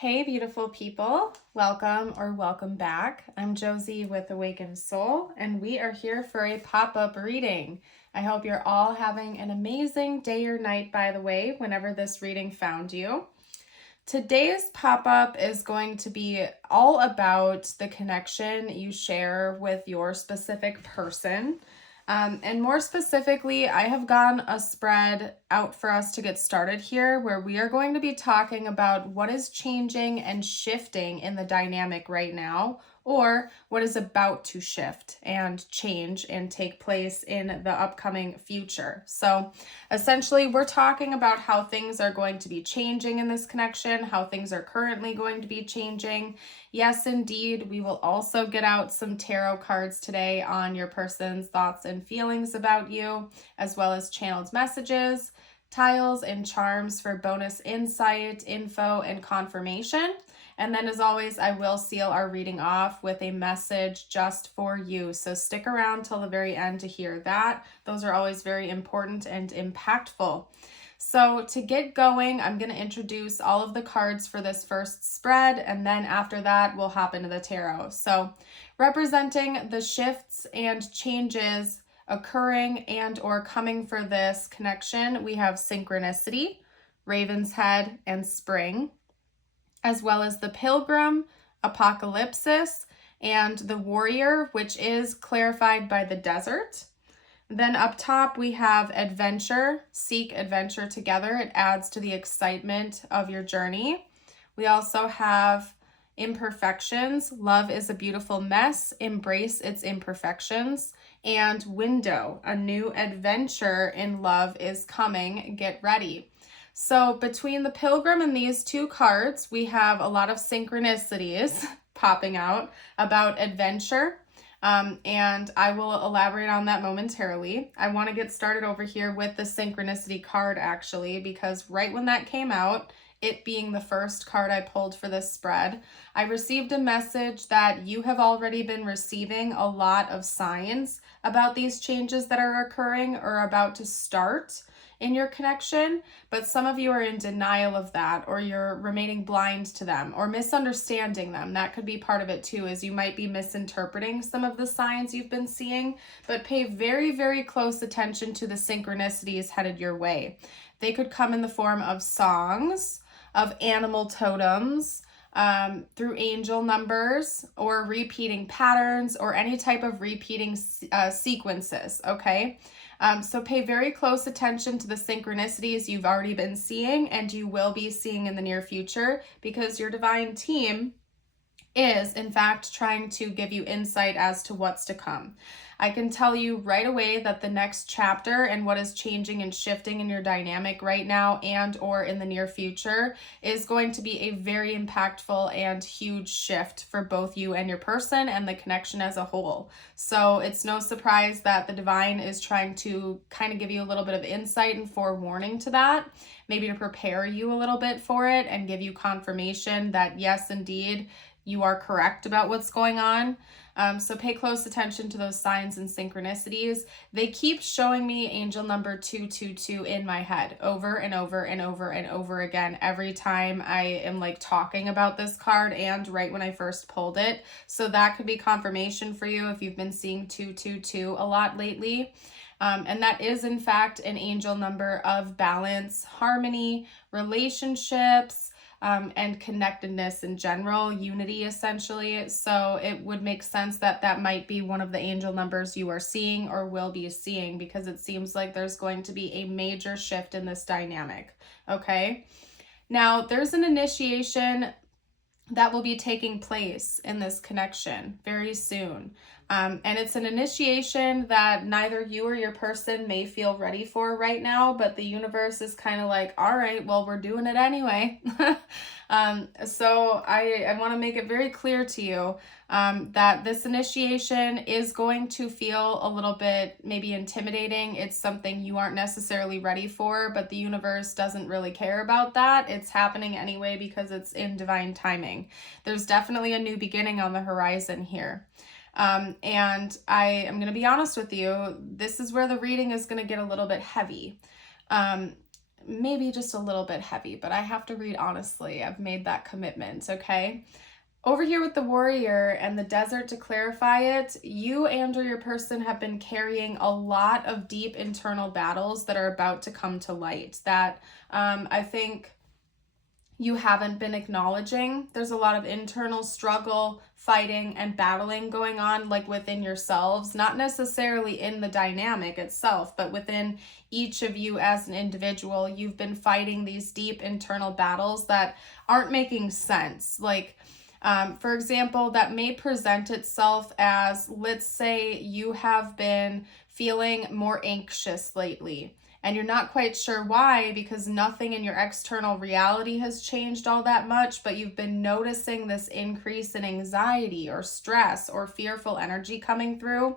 Hey, beautiful people. Welcome or welcome back. I'm Josie with Awakened Soul, and we are here for a pop-up reading. I hope you're all having an amazing day or night, by the way, whenever this reading found you. Today's pop-up is going to be all about the connection you share with your specific person. And more specifically, I have gotten a spread out for us to get started here where we are going to be talking about what is changing and shifting in the dynamic right now, or what is about to shift and change and take place in the upcoming future. So essentially, we're talking about how things are going to be changing in this connection, how things are currently going to be changing. Yes, indeed, we will also get out some tarot cards today on your person's thoughts and feelings about you, as well as channeled messages, tiles, and charms for bonus insight, info, and confirmation. And then, as always, I will seal our reading off with a message just for you. So stick around till the very end to hear that. Those are always very important and impactful. So to get going, I'm going to introduce all of the cards for this first spread, and then after that, we'll hop into the tarot. So representing the shifts and changes occurring and or coming for this connection, we have synchronicity, Raven's Head, and spring, as well as the Pilgrim, Apocalypsis, and the Warrior, which is clarified by the desert. Then up top, we have adventure, seek adventure together. It adds to the excitement of your journey. We also have imperfections. Love is a beautiful mess. Embrace its imperfections. And window, a new adventure in love is coming. Get ready. So between the Pilgrim and these two cards, we have a lot of synchronicities popping out about adventure. And I will elaborate on that momentarily. I want to get started over here with the synchronicity card actually, because right when that came out, it being the first card I pulled for this spread, I received a message that you have already been receiving a lot of signs about these changes that are occurring or about to start in your connection, but some of you are in denial of that, or you're remaining blind to them or misunderstanding them. That could be part of it too, is you might be misinterpreting some of the signs you've been seeing, but pay very, very close attention to the synchronicities headed your way. They could come in the form of songs, of animal totems, through angel numbers, or repeating patterns, or any type of repeating sequences, okay? So pay very close attention to the synchronicities you've already been seeing and you will be seeing in the near future, because your divine team is, in fact, trying to give you insight as to what's to come. I can tell you right away that the next chapter and what is changing and shifting in your dynamic right now and or in the near future is going to be a very impactful and huge shift for both you and your person and the connection as a whole. So it's no surprise that the divine is trying to kind of give you a little bit of insight and forewarning to that, maybe to prepare you a little bit for it and give you confirmation that yes, indeed, you are correct about what's going on. So pay close attention to those signs and synchronicities. They keep showing me angel number 222 in my head over and over and over and over again every time I am like talking about this card and right when I first pulled it. So that could be confirmation for you if you've been seeing 222 a lot lately. And that is in fact an angel number of balance, harmony, relationships, and connectedness in general, unity essentially. So it would make sense that that might be one of the angel numbers you are seeing or will be seeing, because it seems like there's going to be a major shift in this dynamic, okay? Now, there's an initiation that will be taking place in this connection very soon. And it's an initiation that neither you or your person may feel ready for right now, but the universe is kind of like, all right, well, we're doing it anyway. So I want to make it very clear to you that this initiation is going to feel a little bit maybe intimidating. It's something you aren't necessarily ready for, but the universe doesn't really care about that. It's happening anyway because it's in divine timing. There's definitely a new beginning on the horizon here. And I am going to be honest with you, this is where the reading is going to get a little bit heavy. maybe just a little bit heavy, but I have to read honestly. I've made that commitment, okay? Over here with the Warrior and the Desert, to clarify it, you and or your person have been carrying a lot of deep internal battles that are about to come to light that I think you haven't been acknowledging. There's a lot of internal struggle, fighting, and battling going on, like within yourselves, not necessarily in the dynamic itself, but within each of you as an individual. You've been fighting these deep internal battles that aren't making sense. Like, for example, that may present itself as, let's say you have been feeling more anxious lately. And you're not quite sure why, because nothing in your external reality has changed all that much, but you've been noticing this increase in anxiety or stress or fearful energy coming through.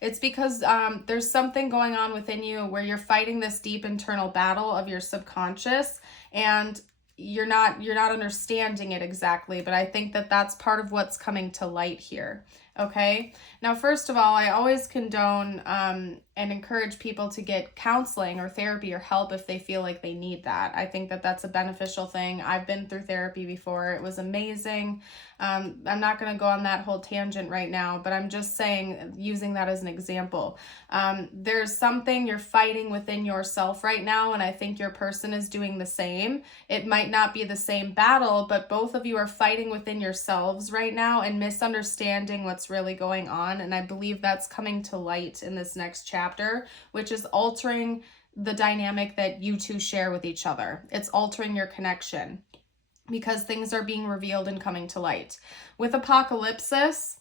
It's because there's something going on within you where you're fighting this deep internal battle of your subconscious, and you're not understanding it exactly, but I think that that's part of what's coming to light here. Okay. Now, first of all, I always condone and encourage people to get counseling or therapy or help if they feel like they need that. I think that that's a beneficial thing. I've been through therapy before. It was amazing. I'm not going to go on that whole tangent right now, but I'm just saying, using that as an example. There's something you're fighting within yourself right now, and I think your person is doing the same. It might not be the same battle, but both of you are fighting within yourselves right now and misunderstanding what's really going on, and I believe that's coming to light in this next chapter, which is altering the dynamic that you two share with each other. It's altering your connection because things are being revealed and coming to light. With Apocalypsis,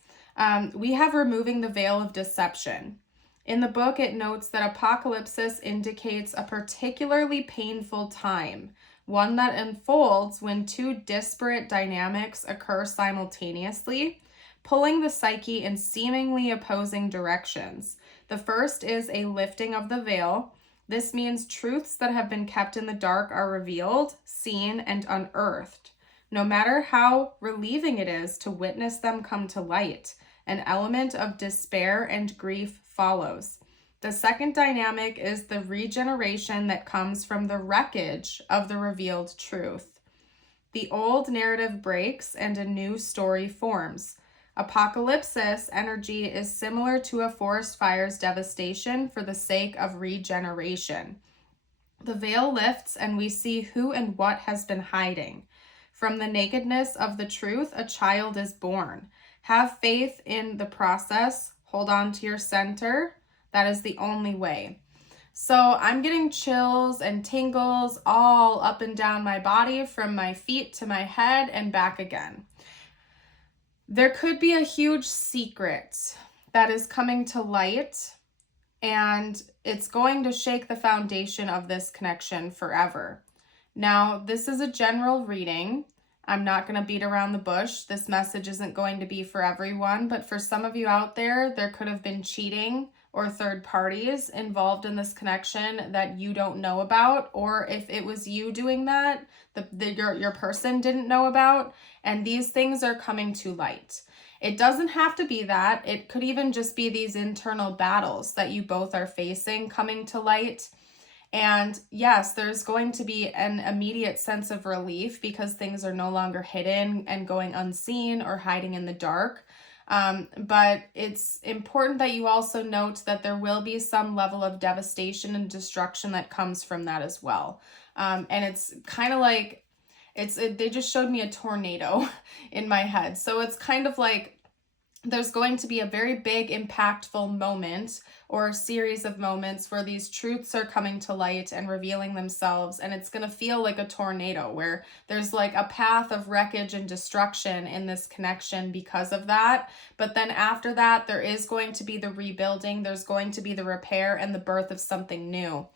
we have removing the veil of deception. In the book, it notes that Apocalypsis indicates a particularly painful time, one that unfolds when two disparate dynamics occur simultaneously, pulling the psyche in seemingly opposing directions. The first is a lifting of the veil. This means truths that have been kept in the dark are revealed, seen, and unearthed. No matter how relieving it is to witness them come to light, an element of despair and grief follows. The second dynamic is the regeneration that comes from the wreckage of the revealed truth. The old narrative breaks and a new story forms. Apocalypsis energy is similar to a forest fire's devastation for the sake of regeneration. The veil lifts and we see who and what has been hiding. From the nakedness of the truth, a child is born. Have faith in the process. Hold on to your center. That is the only way. So I'm getting chills and tingles all up and down my body, from my feet to my head and back again. There could be a huge secret that is coming to light, and it's going to shake the foundation of this connection forever. Now, this is a general reading. I'm not going to beat around the bush. This message isn't going to be for everyone, but for some of you out there, there could have been cheating or third parties involved in this connection that you don't know about, or if it was you doing that, your person didn't know about, and these things are coming to light. It doesn't have to be that. It could even just be these internal battles that you both are facing coming to light. And yes, there's going to be an immediate sense of relief because things are no longer hidden and going unseen or hiding in the dark. But it's important that you also note that there will be some level of devastation and destruction that comes from that as well. And it's kind of like, they just showed me a tornado in my head. So it's kind of like there's going to be a very big impactful moment or a series of moments where these truths are coming to light and revealing themselves, and it's going to feel like a tornado where there's like a path of wreckage and destruction in this connection because of that. But then after that, there is going to be the rebuilding, there's going to be the repair and the birth of something new.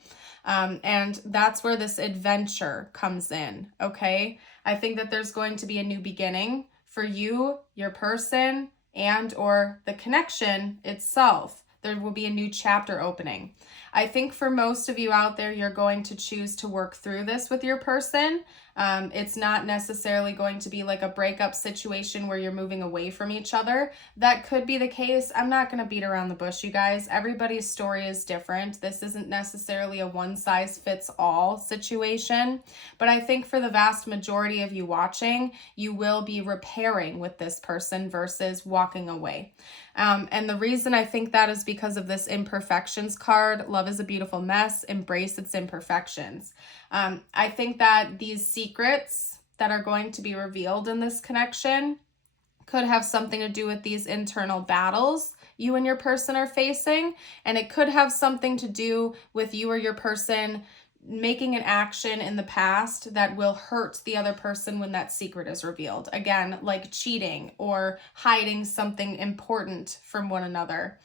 And that's where this adventure comes in, okay? I think that there's going to be a new beginning for you, your person, and or the connection itself. There will be a new chapter opening. I think for most of you out there, you're going to choose to work through this with your person. It's not necessarily going to be like a breakup situation where you're moving away from each other. That could be the case. I'm not going to beat around the bush, you guys. Everybody's story is different. This isn't necessarily a one-size-fits-all situation, but I think for the vast majority of you watching, you will be repairing with this person versus walking away. And the reason I think that is because of this imperfections card. Love is a beautiful mess. Embrace its imperfections. I think that these secrets that are going to be revealed in this connection could have something to do with these internal battles you and your person are facing. And it could have something to do with you or your person making an action in the past that will hurt the other person when that secret is revealed. Again, like cheating or hiding something important from one another.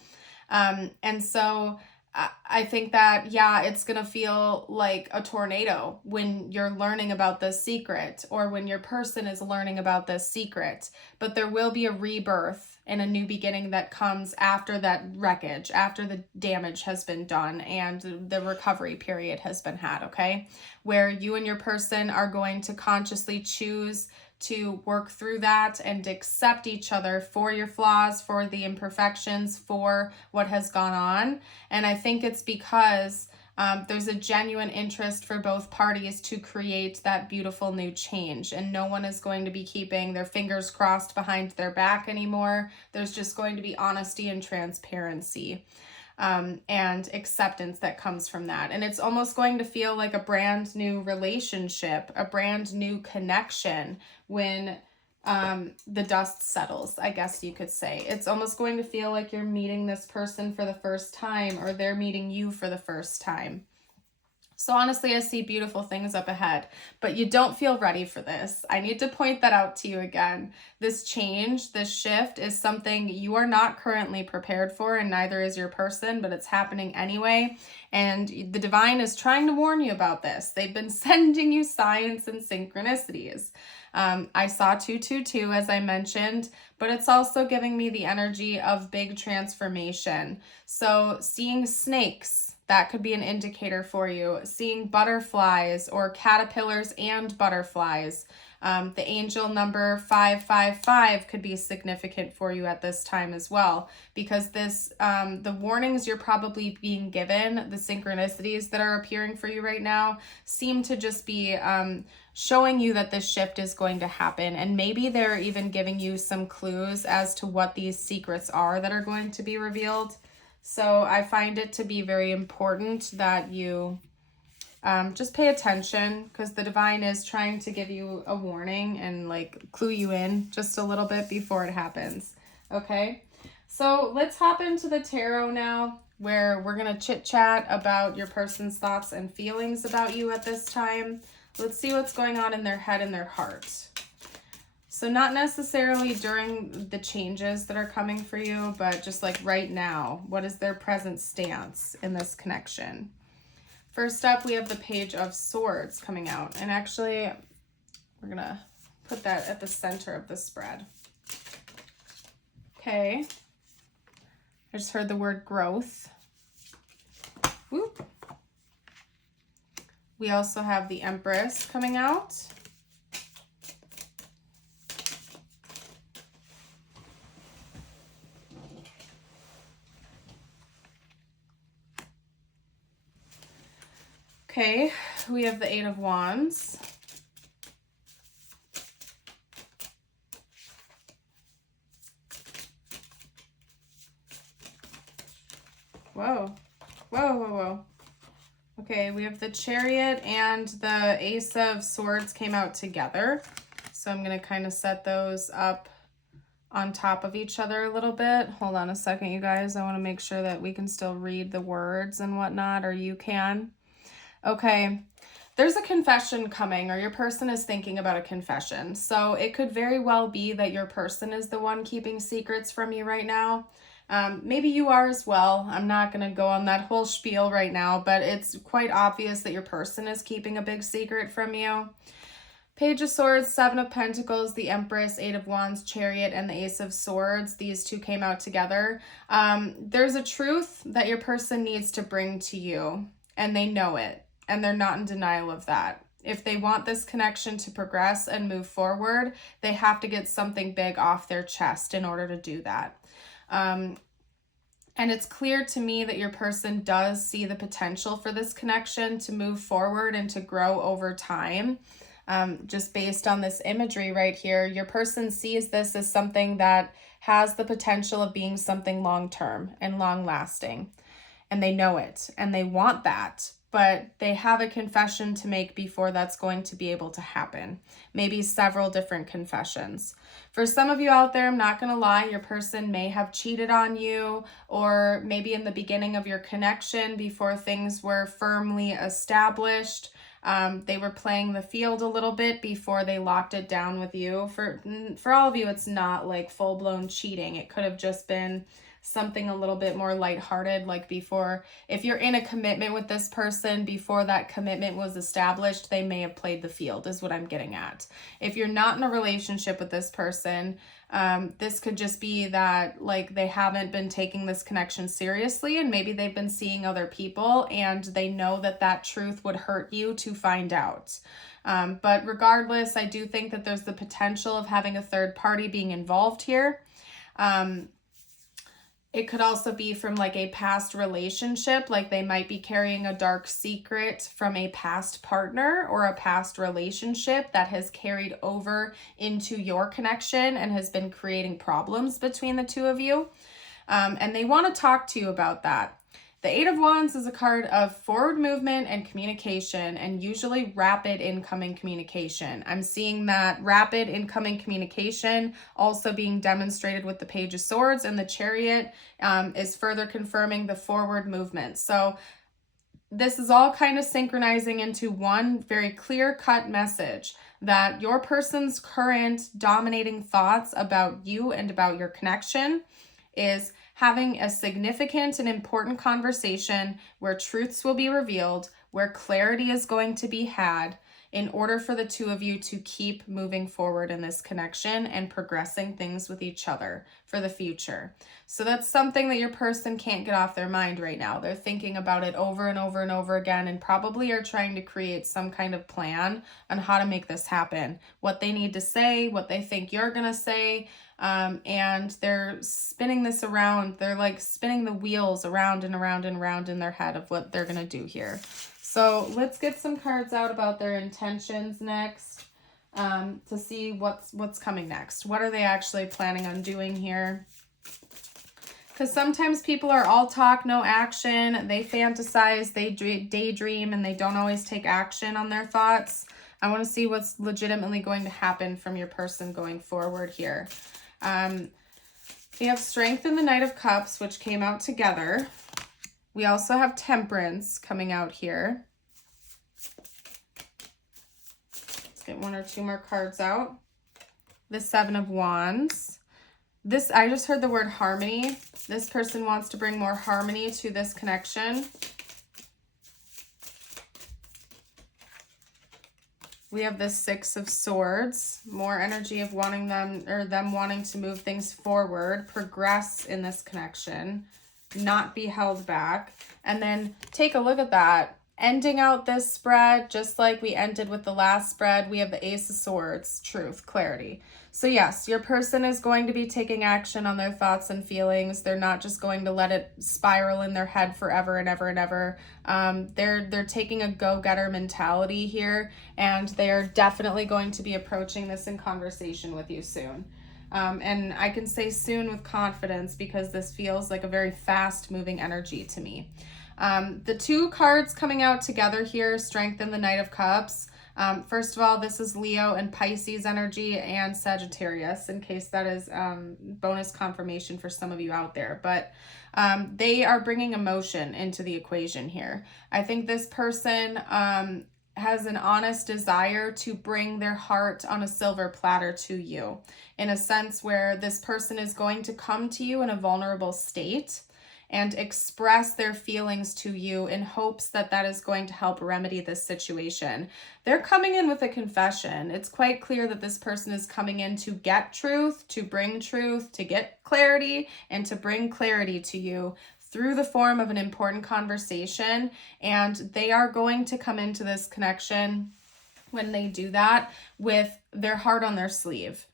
And so I think that, yeah, it's going to feel like a tornado when you're learning about this secret or when your person is learning about this secret. But there will be a rebirth and a new beginning that comes after that wreckage, after the damage has been done and the recovery period has been had, okay? Where you and your person are going to consciously choose to work through that and accept each other for your flaws, for the imperfections, for what has gone on. And I think it's because there's a genuine interest for both parties to create that beautiful new change. And no one is going to be keeping their fingers crossed behind their back anymore. There's just going to be honesty and transparency. And acceptance that comes from that. And it's almost going to feel like a brand new relationship, a brand new connection when the dust settles, I guess you could say. It's almost going to feel like you're meeting this person for the first time or they're meeting you for the first time. So honestly, I see beautiful things up ahead, but you don't feel ready for this. I need to point that out to you again. This change, this shift is something you are not currently prepared for, and neither is your person, but it's happening anyway. And the divine is trying to warn you about this. They've been sending you signs and synchronicities. I saw 222, as I mentioned, but it's also giving me the energy of big transformation. So seeing snakes, that could be an indicator for you. Seeing butterflies or caterpillars and butterflies. The angel number 555 could be significant for you at this time as well, because this, the warnings you're probably being given, the synchronicities that are appearing for you right now, seem to just be showing you that this shift is going to happen. And maybe they're even giving you some clues as to what these secrets are that are going to be revealed. So I find it to be very important that you just pay attention, because the divine is trying to give you a warning and like clue you in just a little bit before it happens. Okay, so let's hop into the tarot now, where we're going to chit chat about your person's thoughts and feelings about you at this time. Let's see what's going on in their head and their heart. So not necessarily during the changes that are coming for you, but just like right now, what is their present stance in this connection? First up, we have the Page of Swords coming out. And actually, we're going to put that at the center of the spread. Okay. I just heard the word growth. Whoop. We also have the Empress coming out. Okay, we have the Eight of Wands. Whoa, whoa, whoa, whoa. Okay, we have the Chariot and the Ace of Swords came out together. So I'm going to kind of set those up on top of each other a little bit. Hold on a second, you guys. I want to make sure that we can still read the words and whatnot, or you can. Okay, there's a confession coming, or your person is thinking about a confession. So it could very well be that your person is the one keeping secrets from you right now. Maybe you are as well. I'm not going to go on that whole spiel right now, but it's quite obvious that your person is keeping a big secret from you. Page of Swords, Seven of Pentacles, the Empress, Eight of Wands, Chariot, and the Ace of Swords. These two came out together. There's a truth that your person needs to bring to you, and they know it. And they're not in denial of that. If they want this connection to progress and move forward, they have to get something big off their chest in order to do that. And it's clear to me that your person does see the potential for this connection to move forward and to grow over time. Just based on this imagery right here, your person sees this as something that has the potential of being something long-term and long-lasting. And they know it and they want that, but they have a confession to make before that's going to be able to happen. Maybe several different confessions. For some of you out there, I'm not going to lie, your person may have cheated on you, or maybe in the beginning of your connection before things were firmly established, they were playing the field a little bit before they locked it down with you. For all of you, it's not like full-blown cheating. It could have just been something a little bit more lighthearted, like before, if you're in a commitment with this person, before that commitment was established, they may have played the field, is what I'm getting at. If you're not in a relationship with this person, this could just be that like they haven't been taking this connection seriously, and maybe they've been seeing other people and they know that that truth would hurt you to find out. But regardless, I do think that there's the potential of having a third party being involved here. It could also be from like a past relationship, like they might be carrying a dark secret from a past partner or a past relationship that has carried over into your connection and has been creating problems between the two of you. And they want to talk to you about that. The Eight of Wands is a card of forward movement and communication, and usually rapid incoming communication. I'm seeing that rapid incoming communication also being demonstrated with the Page of Swords, and the Chariot is further confirming the forward movement. So this is all kind of synchronizing into one very clear-cut message that your person's current dominating thoughts about you and about your connection is having a significant and important conversation where truths will be revealed, where clarity is going to be had in order for the two of you to keep moving forward in this connection and progressing things with each other for the future. So that's something that your person can't get off their mind right now. They're thinking about it over and over and over again, and probably are trying to create some kind of plan on how to make this happen, what they need to say, what they think you're going to say. And they're spinning this around. They're like spinning the wheels around and around and around in their head of what they're going to do here. So let's get some cards out about their intentions next, to see what's coming next. What are they actually planning on doing here? Because sometimes people are all talk, no action. They fantasize, they daydream, and they don't always take action on their thoughts. I want to see what's legitimately going to happen from your person going forward here. We have Strength and the Knight of Cups, which came out together. We also have Temperance coming out here. Let's get one or two more cards out. The Seven of Wands. I just heard the word harmony. This person wants to bring more harmony to this connection. We have the Six of Swords, more energy of wanting them wanting to move things forward, progress in this connection, not be held back. And then take a look at that. Ending out this spread, just like we ended with the last spread, we have the Ace of Swords, truth, clarity. So yes, your person is going to be taking action on their thoughts and feelings. They're not just going to let it spiral in their head forever and ever and ever. They're taking a go-getter mentality here, and they're definitely going to be approaching this in conversation with you soon. And I can say soon with confidence because this feels like a very fast-moving energy to me. The two cards coming out together here, Strength and the Knight of Cups. First of all, this is Leo and Pisces energy and Sagittarius, in case that is bonus confirmation for some of you out there. But they are bringing emotion into the equation here. I think this person has an honest desire to bring their heart on a silver platter to you, in a sense where this person is going to come to you in a vulnerable state and express their feelings to you in hopes that that is going to help remedy this situation. They're coming in with a confession. It's quite clear that this person is coming in to get truth, to bring truth, to get clarity, and to bring clarity to you through the form of an important conversation. And they are going to come into this connection when they do that with their heart on their sleeve.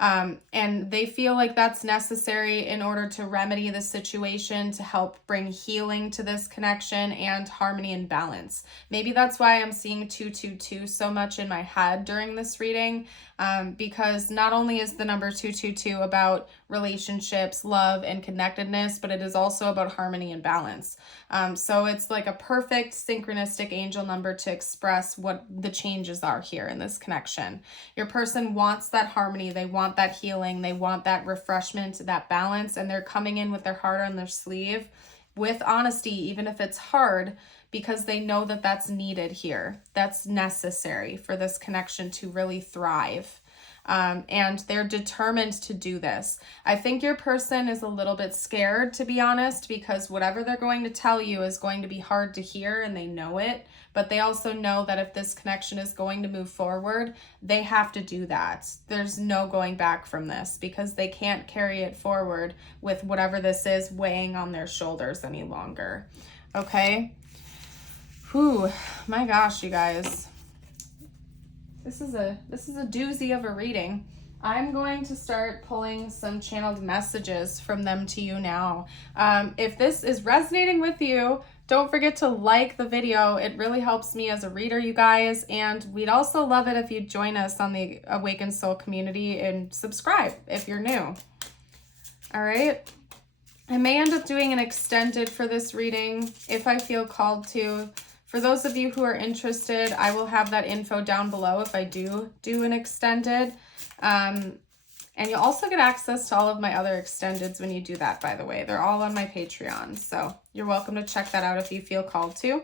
And they feel like that's necessary in order to remedy the situation, to help bring healing to this connection and harmony and balance. Maybe that's why I'm seeing 222 so much in my head during this reading, because not only is the number 222 about relationships, love, and connectedness, but it is also about harmony and balance. So it's like a perfect synchronistic angel number to express what the changes are here in this connection. Your person wants that harmony, they want that healing, they want that refreshment, that balance, and they're coming in with their heart on their sleeve with honesty, even if it's hard, because they know that that's needed here. That's necessary for this connection to really thrive. And they're determined to do this. I think your person is a little bit scared, to be honest, because whatever they're going to tell you is going to be hard to hear, and they know it. But they also know that if this connection is going to move forward, they have to do that. There's no going back from this, because they can't carry it forward with whatever this is weighing on their shoulders any longer. Okay? Whew, my gosh, you guys. This is a doozy of a reading. I'm going to start pulling some channeled messages from them to you now. If this is resonating with you, don't forget to like the video. It really helps me as a reader, you guys. And we'd also love it if you join us on the Awakened Soul community and subscribe if you're new. All right. I may end up doing an extended for this reading if I feel called to. For those of you who are interested, I will have that info down below if I do an extended. And you'll also get access to all of my other extendeds when you do that, by the way. They're all on my Patreon, so you're welcome to check that out if you feel called to.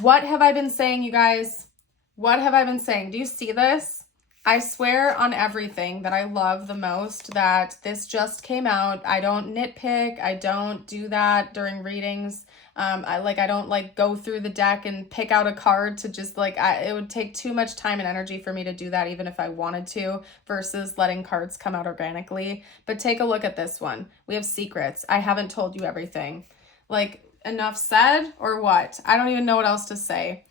What have I been saying, you guys? What have I been saying? Do you see this? I swear on everything that I love the most that this just came out. I don't nitpick. I don't do that during readings. I don't like go through the deck and pick out a card to just it would take too much time and energy for me to do that even if I wanted to, versus letting cards come out organically. But take a look at this one. We have secrets. I haven't told you everything. Enough said or what? I don't even know what else to say.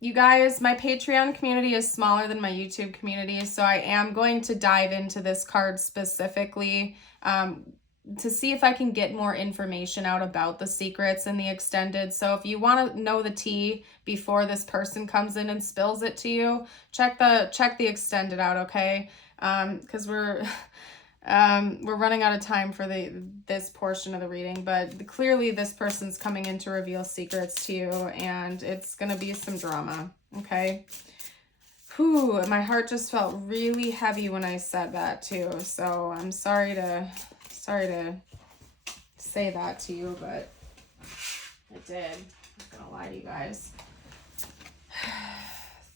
You guys, my Patreon community is smaller than my YouTube community, so I am going to dive into this card specifically to see if I can get more information out about the secrets and the extended. So if you want to know the tea before this person comes in and spills it to you, check the extended out, okay? Because we're running out of time for this portion of the reading, but clearly this person's coming in to reveal secrets to you, and it's gonna be some drama, okay? Whew, my heart just felt really heavy when I said that too, so I'm sorry to say that to you, but I did. I'm not gonna lie to you guys.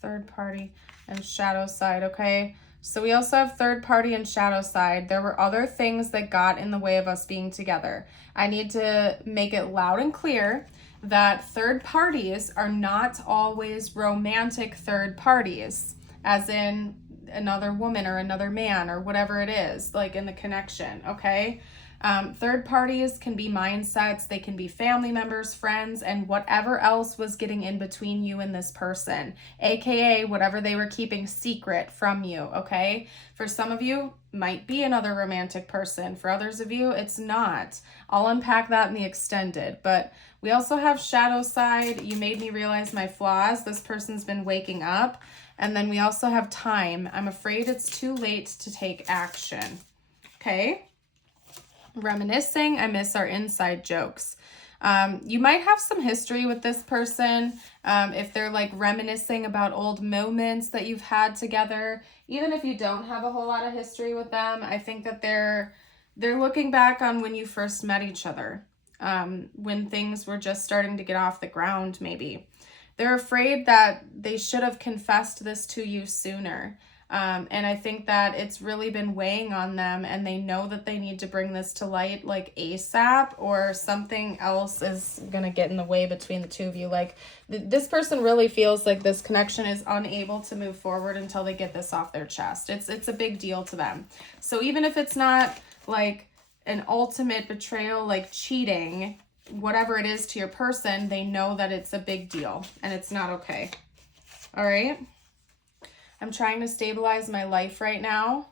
Third party and shadow side, okay? So we also have third party and shadow side. There were other things that got in the way of us being together. I need to make it loud and clear that third parties are not always romantic third parties, as in another woman or another man or whatever it is, like in the connection, okay? Third parties can be mindsets, they can be family members, friends, and whatever else was getting in between you and this person, aka whatever they were keeping secret from you, okay? For some of you, might be another romantic person. For others of you, it's not. I'll unpack that in the extended, but we also have shadow side. You made me realize my flaws. This person's been waking up. And then we also have time. I'm afraid it's too late to take action, okay? Reminiscing, I miss our inside jokes. You might have some history with this person. If they're reminiscing about old moments that you've had together, even if you don't have a whole lot of history with them, I think that they're looking back on when you first met each other, when things were just starting to get off the ground, maybe. They're afraid that they should have confessed this to you sooner. And I think that it's really been weighing on them, and they know that they need to bring this to light ASAP, or something else is going to get in the way between the two of you. This person really feels like this connection is unable to move forward until they get this off their chest. It's a big deal to them. So even if it's not an ultimate betrayal, cheating, whatever it is to your person, they know that it's a big deal and it's not okay. All right. I'm trying to stabilize my life right now.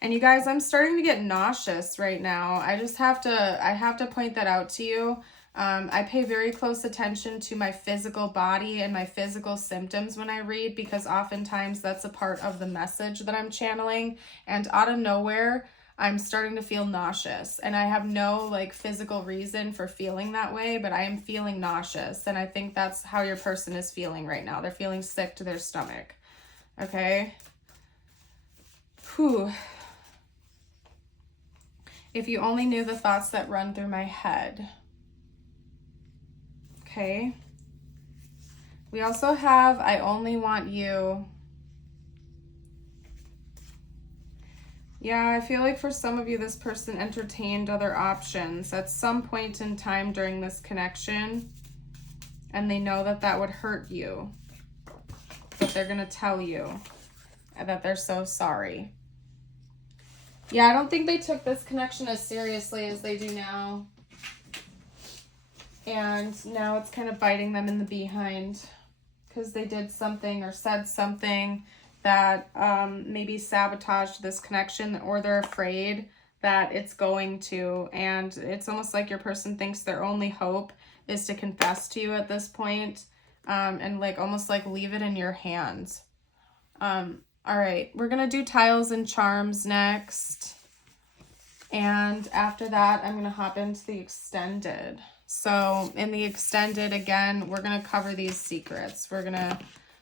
And you guys, I'm starting to get nauseous right now. I have to point that out to you. I pay very close attention to my physical body and my physical symptoms when I read, because oftentimes that's a part of the message that I'm channeling. And out of nowhere, I'm starting to feel nauseous, and I have no like physical reason for feeling that way, but I am feeling nauseous. And I think that's how your person is feeling right now. They're feeling sick to their stomach. Okay. Whew. If you only knew the thoughts that run through my head. Okay. We also have, I only want you. Yeah, I feel like for some of you, this person entertained other options at some point in time during this connection, and they know that that would hurt you, but they're going to tell you that they're so sorry. Yeah, I don't think they took this connection as seriously as they do now. And now it's kind of biting them in the behind because they did something or said something that maybe sabotaged this connection, or they're afraid that it's going to. And it's almost like your person thinks their only hope is to confess to you at this point, and like almost like leave it in your hands. All right, we're going to do tiles and charms next. And after that, I'm going to hop into the extended. So in the extended, again, we're going to cover these secrets. We're going to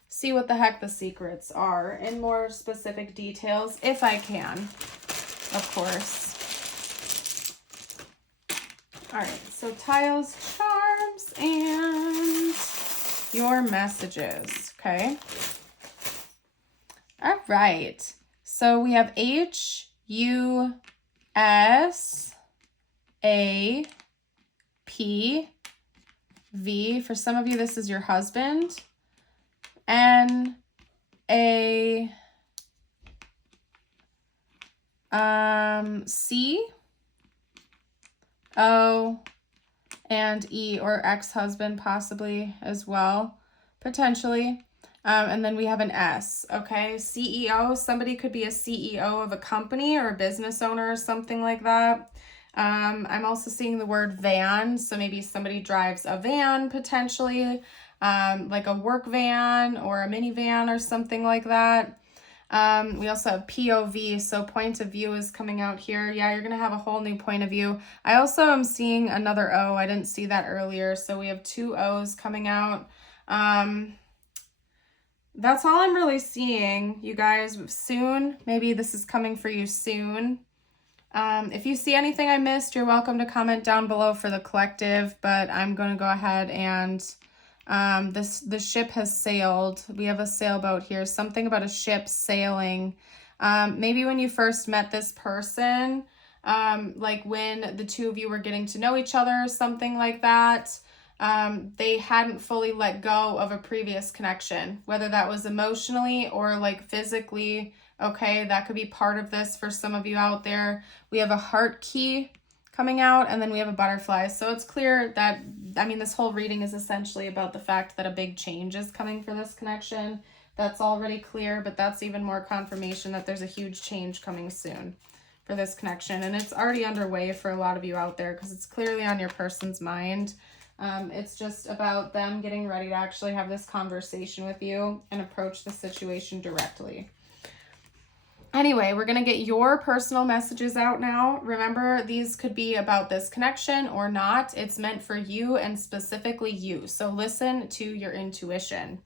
see what the heck the secrets are in more specific details, if I can, of course. All right, so tiles, charms, and your messages, okay? All right, so we have HUSAPV. For some of you, this is your husband. NACO and E, or ex-husband possibly as well, potentially. And then we have an S, okay? CEO, somebody could be a CEO of a company or a business owner or something like that. I'm also seeing the word van, so maybe somebody drives a van potentially, like a work van or a minivan or something like that. We also have POV, so point of view is coming out here. Yeah, you're going to have a whole new point of view. I also am seeing another O. I didn't see that earlier, so we have 2 O's coming out. That's all I'm really seeing, you guys. Soon, maybe this is coming for you soon. If you see anything I missed, you're welcome to comment down below for the collective, but I'm going to go ahead and the ship has sailed. We have a sailboat here, something about a ship sailing. Maybe when you first met this person, like when the two of you were getting to know each other or something like that, they hadn't fully let go of a previous connection, whether that was emotionally or like physically. Okay, that could be part of this for some of you out there. We have a heart key coming out, and then we have a butterfly. So it's clear that, I mean, this whole reading is essentially about the fact that a big change is coming for this connection. That's already clear, but that's even more confirmation that there's a huge change coming soon for this connection. And it's already underway for a lot of you out there because it's clearly on your person's mind. It's just about them getting ready to actually have this conversation with you and approach the situation directly. Anyway, we're going to get your personal messages out now. Remember, these could be about this connection or not. It's meant for you and specifically you. So listen to your intuition.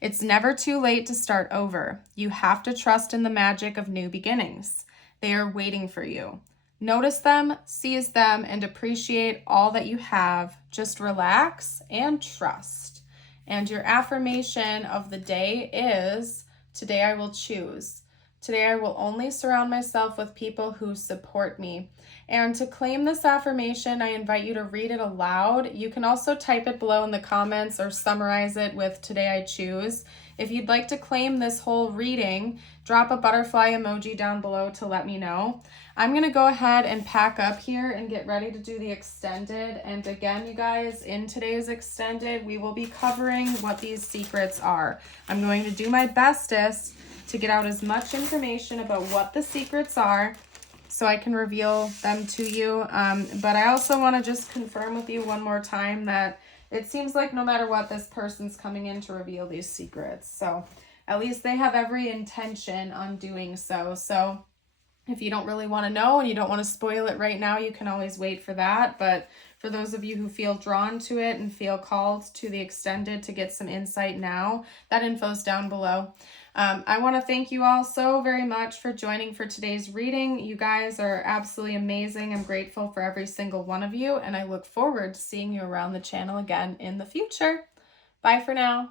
It's never too late to start over. You have to trust in the magic of new beginnings. They are waiting for you. Notice them, seize them, and appreciate all that you have. Just relax and trust. And your affirmation of the day is, today I will choose. Today I will only surround myself with people who support me. And to claim this affirmation, I invite you to read it aloud. You can also type it below in the comments or summarize it with "Today I choose." If you'd like to claim this whole reading, drop a butterfly emoji down below to let me know. I'm going to go ahead and pack up here and get ready to do the extended. And again, you guys, in today's extended, we will be covering what these secrets are. I'm going to do my bestest to get out as much information about what the secrets are so I can reveal them to you. But I also want to just confirm with you one more time that it seems like no matter what, this person's coming in to reveal these secrets. So at least they have every intention on doing so. So if you don't really want to know and you don't want to spoil it right now, you can always wait for that. But for those of you who feel drawn to it and feel called to the extended to get some insight now, that info's down below. I want to thank you all so very much for joining for today's reading. You guys are absolutely amazing. I'm grateful for every single one of you, and I look forward to seeing you around the channel again in the future. Bye for now.